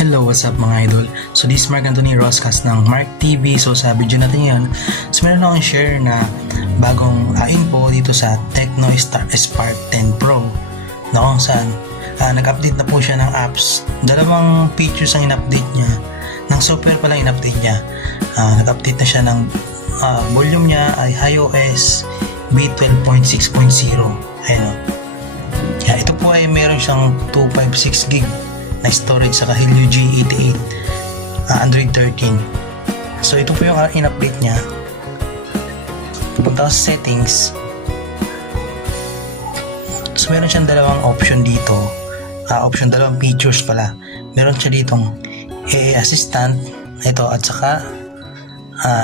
Hello, what's up mga idol? So this is Mark Anthony Roscas ng Mark TV. So sa video natin ngayon, so meron akong share na bagong info dito sa Tecno Spark 10 Pro na kung saan nag-update na po siya ng apps. Dalawang features ang in-update niya, ng software pa lang in-update niya. Nag-update na siya ng volume niya ay iOS V12.6.0. Ayan o. Ito po ay meron siyang 256 GB na storage sa Helio G88 Android 13. So ito po yung in-update niya. Pupunta ko sa settings. So meron siyang dalawang option dito. Dalawang features pala. Meron siya ditong AI Assistant ito at saka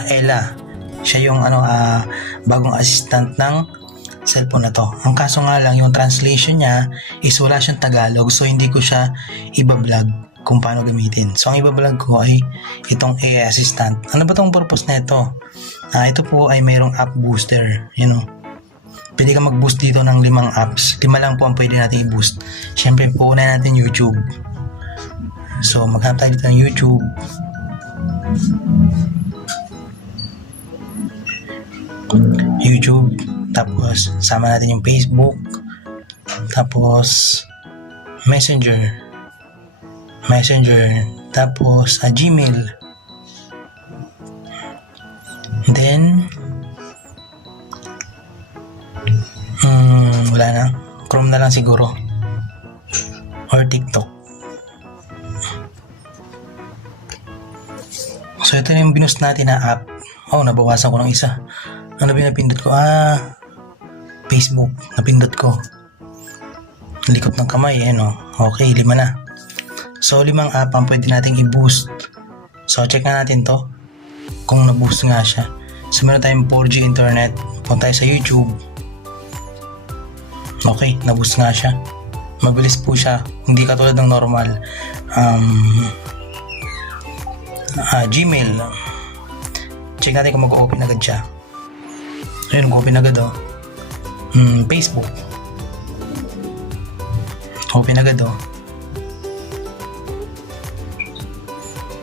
Ella. Siya yung bagong assistant ng cellphone na to. Ang kaso nga lang, yung translation niya is wala siyang Tagalog, so hindi ko siya ibablog kung paano gamitin. So ang ibablog ko ay itong AI Assistant. Ano ba tong purpose na ito? Ito po ay mayroong app booster. Pwede ka mag-boost dito ng 5 apps. 5 lang po ang pwede natin i-boost. Siyempre po unahin natin YouTube. So maghanap tayo dito ng YouTube. Tapos sama natin yung Facebook, tapos Messenger, tapos Gmail, then wala na, Chrome na lang siguro or TikTok. So ito yung binus natin na app. Nabawasan ko ng isa. Ano ba napindot ko? Facebook. Napindot ko. Likot ng kamay. Okay, 5 na. So, 5 app ang pwede nating i-boost. So, check na natin to. Kung na-boost nga siya. So, meron tayong 4G internet. Punta tayo sa YouTube. Okay, na-boost nga siya. Mabilis po siya. Hindi katulad ng normal. Gmail. Check natin kung mag-open agad siya. Ayun, mag-open agad Facebook. Open agad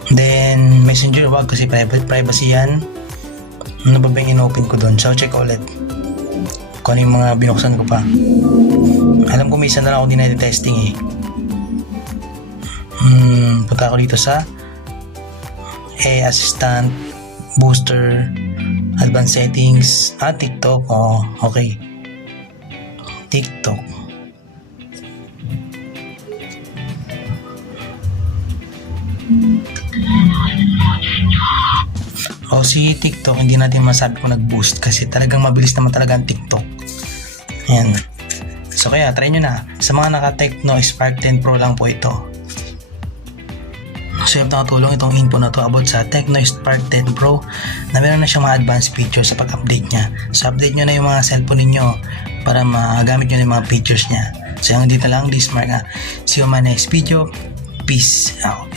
Then, Messenger, wag kasi privacy yan. Ano ba yung in-open ko doon? So, check ulit. Kung ano yung mga binuksan ko pa. Alam ko may isa na lang ako din natin testing Punta ako dito sa AI Assistant, Booster, Advanced Settings, TikTok. Okay. TikTok. Si TikTok, hindi natin masabi kung nag-boost kasi talagang mabilis naman talaga ang TikTok. Ayan. So kaya, try nyo na. Sa mga naka-Tecno Spark 10 Pro lang po ito. So yung nakatulong itong info na to about sa Tecno Spark 10 Pro na meron na siyang mga advanced features sa pag-update niya. So update nyo na yung mga cellphone ninyo para magamit nyo na yung mga features niya. So yung dito lang, this Mark. See you on my next video. Peace out.